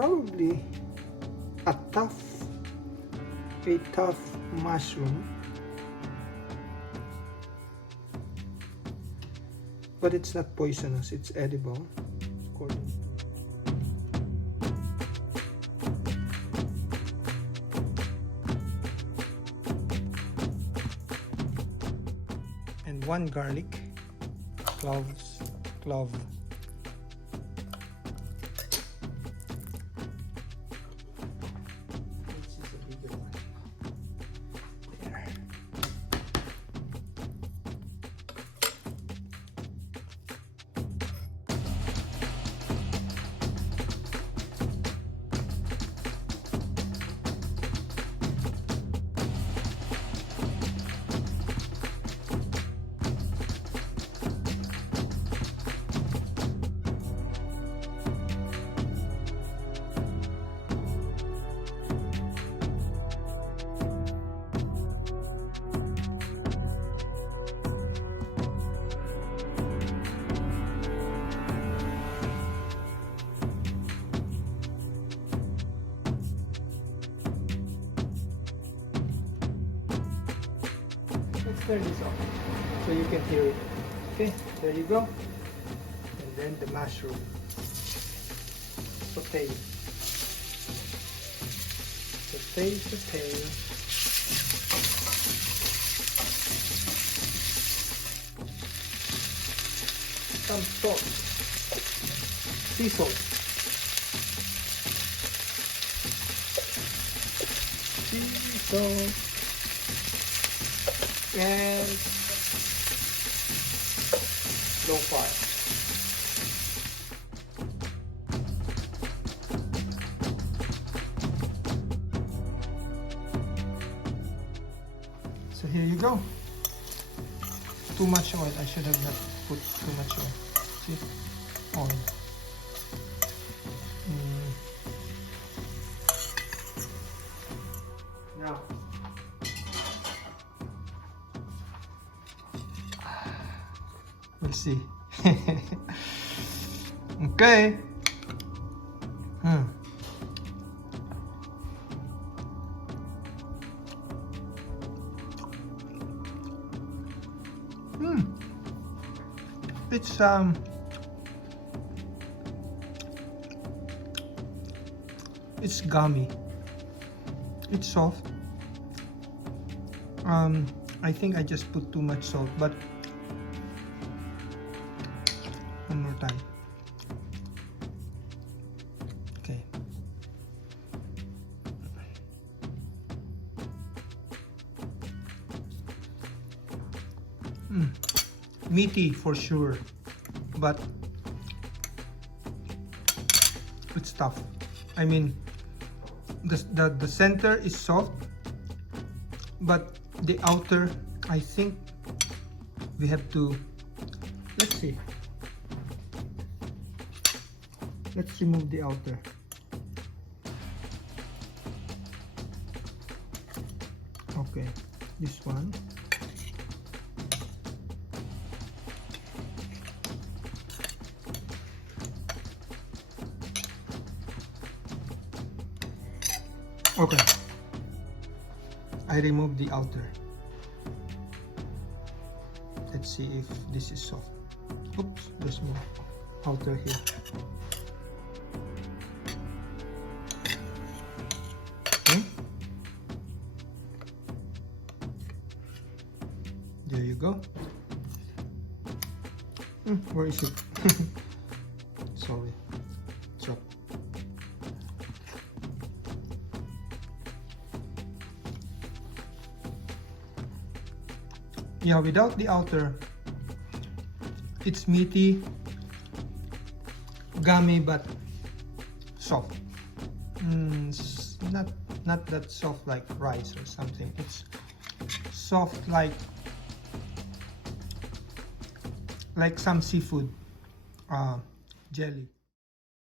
probably a tough mushroom, but it's not poisonous, it's edible according. And 1 garlic clove. This is a bigger one. There. Let's turn this off so you can hear it. Okay, there you go. And then the mushroom. Saute. Saute. Some salt. Sea salt. Sea salt. And low fire. So here you go. Too much oil. I should have not put too much oil. See? Oil. Now. We'll see. Okay. It's gummy. It's soft. I think I just put too much salt, but one more time. Okay. Meaty for sure, but it's tough. I mean, the center is soft, but the outer, I think we have to, let's see. Let's remove the outer. Okay, this one. Okay, I removed the outer. Let's see if this is soft. Oops, there's more outer here. Okay. There you go. Where is it? Sorry. Chop. Yeah, without the outer, it's meaty, gummy, but soft. Not that soft like rice or something. It's soft like some seafood jelly.